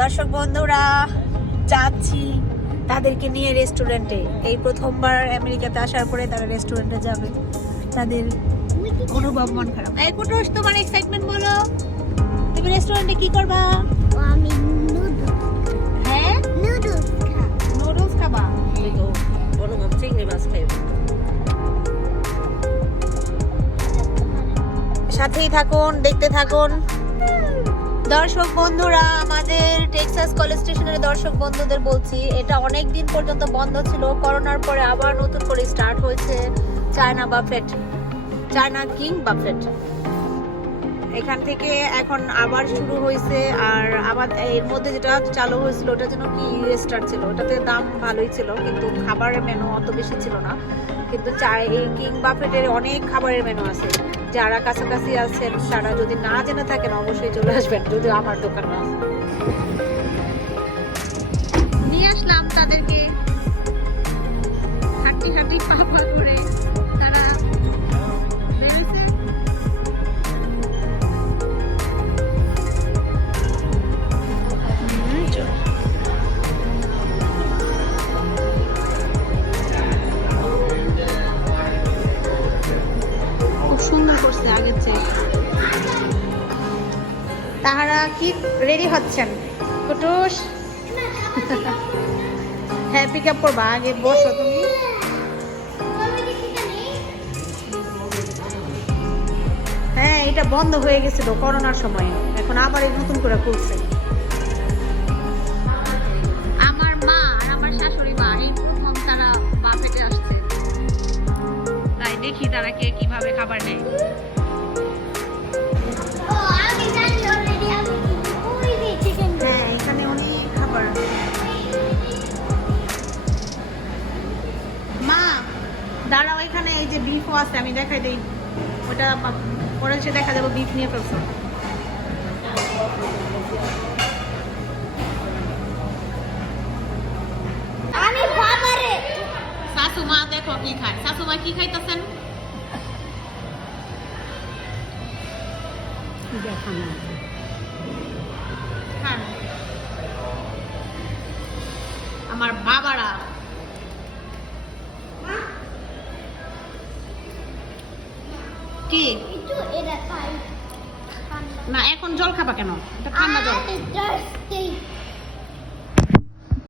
দর্শক বন্ধুরা যাচ্ছি তাদেরকে নিয়ে রেস্টুরেন্টে। এই প্রথমবার আমেরিকাতে আসার পরে তারা রেস্টুরেন্টে যাবে। তাদের অনুভব মন খারাপ। এই কুটুস, তোমার এক্সাইটমেন্ট বলো, তুমি রেস্টুরেন্টে কি করবা? আমি নুডলস। হ্যাঁ, নুডলস খাবো। নুডলস খাবা। অনুভব চিংড়ি মাছ খাইব। সাথেই থাকুন, দেখতে থাকুন। দর্শক বন্ধুরা, আমাদের টেক্সাস কলেজ স্টেশনের দর্শক বন্ধুদের বলছি, এটা অনেক দিন পর্যন্ত বন্ধ ছিল। করোনার পরে আবার নতুন করে স্টার্ট হয়েছে China buffet, China king buffet. এখান থেকে এখন আবার শুরু হয়েছে। আর আবার এর মধ্যে যেটা চালু হয়েছিল ওটা যেন কি রেস্টার ছিল, ওটাতে দাম ভালোই ছিল কিন্তু খাবারের মেনু অত বেশি ছিল না। কিন্তু এই কিং বাফেটের অনেক খাবারের মেনু আছে। যারা কাছাকাছি আছেন তারা যদি না জেনে থাকেন অবশ্যই চলে আসবেন, যদি আমার দোকান না আছে। নিয়ে আসলাম তাদেরকে হাঁটি হাঁটি পা পা করে। তারা বেরোচ্ছে। খুব সুন্দর করছে আগের চেয়ে। তাহারা কি রেডি হচ্ছেন? কুটুস, হ্যাঁ পিক আপ করবা, আগে বসো তুমি। হ্যাঁ, এটা বন্ধ হয়ে গেছিল করোনার সময়, এখন আবার এই নতুন করে খুলছে। আমার মা আর আমার শাশুড়ি মা এই প্রথম তারা বাফেটে আসছে, তাই দেখি তারা কে কিভাবে খাবার নেয়। হ্যাঁ, এখানে অনেক খাবার। মা দাঁড়াও, এখানে এই যে বিফও আছে, আমি দেখাই দিই। ওটা পরে সে দেখা যাবে বিফ নিয়ে ফেলছো। আমি বাবারে শাশুমা দেখো কি খায়। শাশুমা কি খাইতেছেন? হ্যাঁ, আমার বাবারা কি একটু এটা খাই। না, এখন জল খাবা কেন? এটা ঠান্ডা জল। জাস্ট